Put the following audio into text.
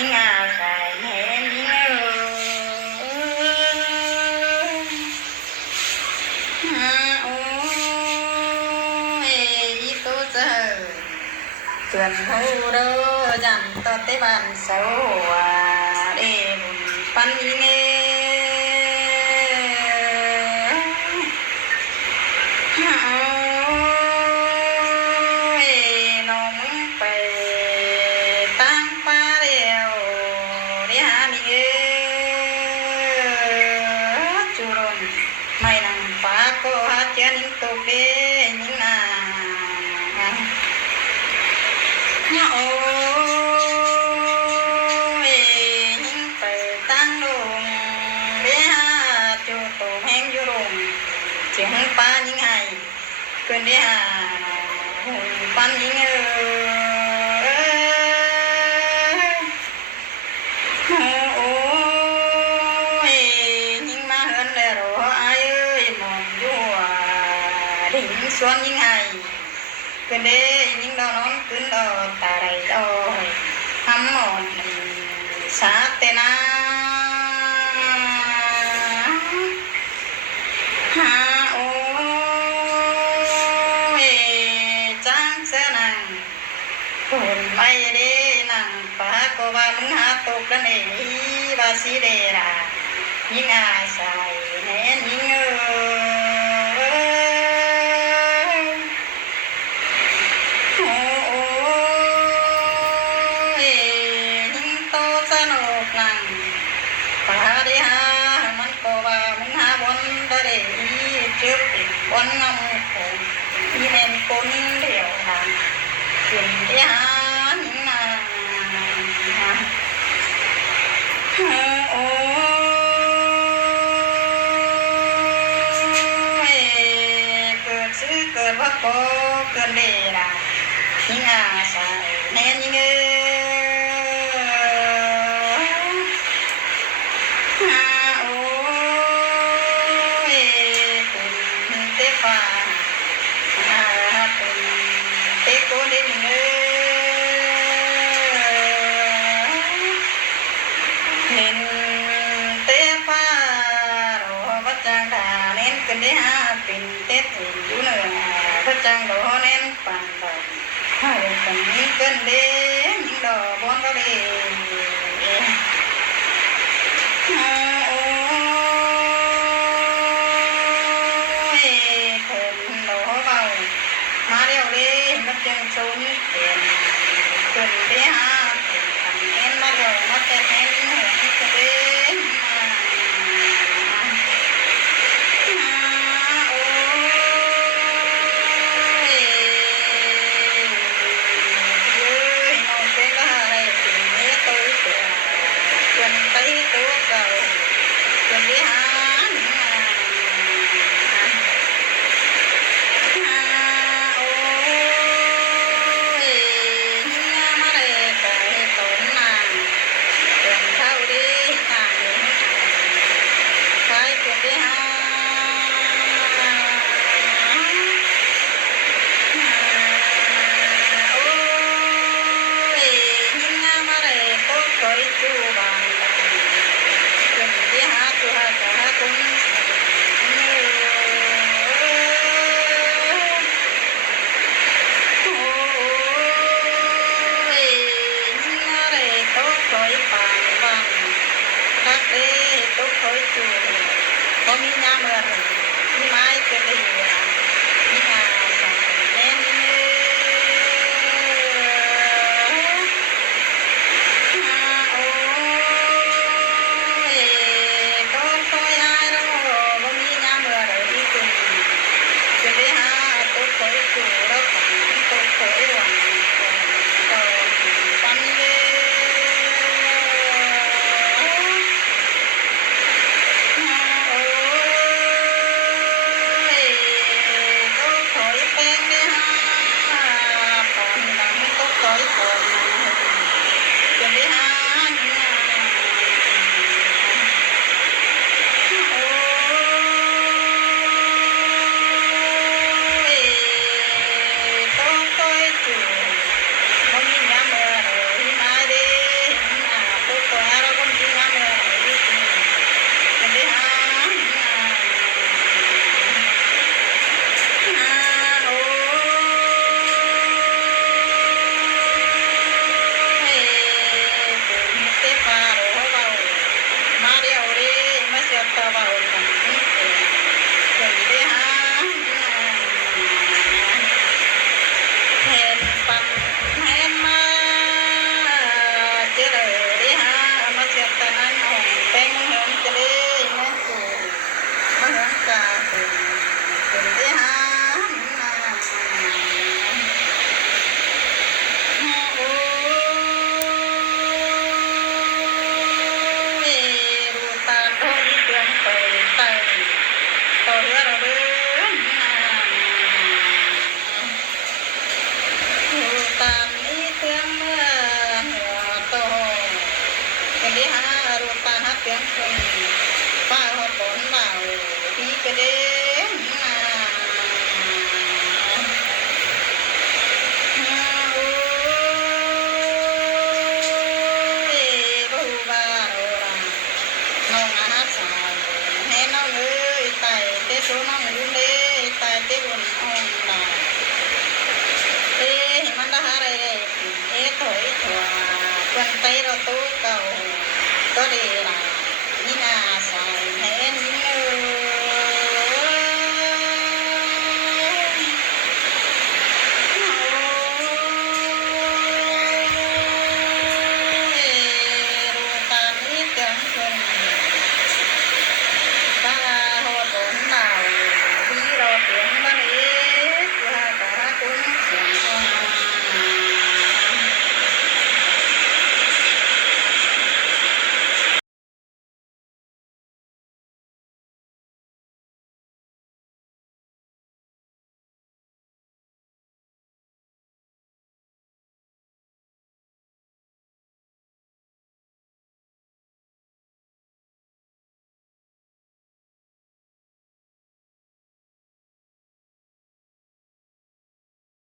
ยิ่งอาใส่แม่ยิ่งโอ้ยอีโตเจอเพื่อนเขาเด้อจันต่อเตบ้านเสาเด้บุญปันยิ่งป้ายิ่งให้เกินได้ปันยิ่งโอ้ยยิ่งมาเฮินแล้วรออายเอ้ยมองอยู่ดิ่งสวนยิ่งให้เกินได้ยิ่งดอนอนขึ้นดอตาไรดอทำหมอนสาเตนาคนไปเด้นั่งปาก็ว่ามึงหาตกแล้วนี่ว่าสิเดล่ะยิ่งอาใส่แน่ยิ่งโอ้ยยิ่งโตสนุกนั่งปาได้หามันก็ว่ามึงหาบนได้เจ็บบนงำคงอีแม่นคนเดียวนั่งขึ้นได้หาโอ้ยเกิดซื้อเกิดว่าก็เกินเดล่ะยิ่งอาใส่แน่ยิ่งโอ้ยเป็นเตฟ้าเป็นเตโกเดนเห็นเตฟ้ารอวัดจังดาเน้นกันได้หาเป็นเตเห็นอยู่เนื้อวัดจังดอเน้นปันดอกให้กันนี้กันเด้ยิ่งดอกบอนก็เด้โอ้ยเพิ่นดอกเบามาเร็วเด้มันจังชนเป็นขึ้นได้หาเป็นกันเน้นมาเร็วมาแต่เน้นcó mi nha mưa mi mai cái gì mi à em có coi ai đâu có mi nha mưa rồi đi cùng cái đấy ha tôi coi chủ đâu tôi coi rồi con đi ตัวเดี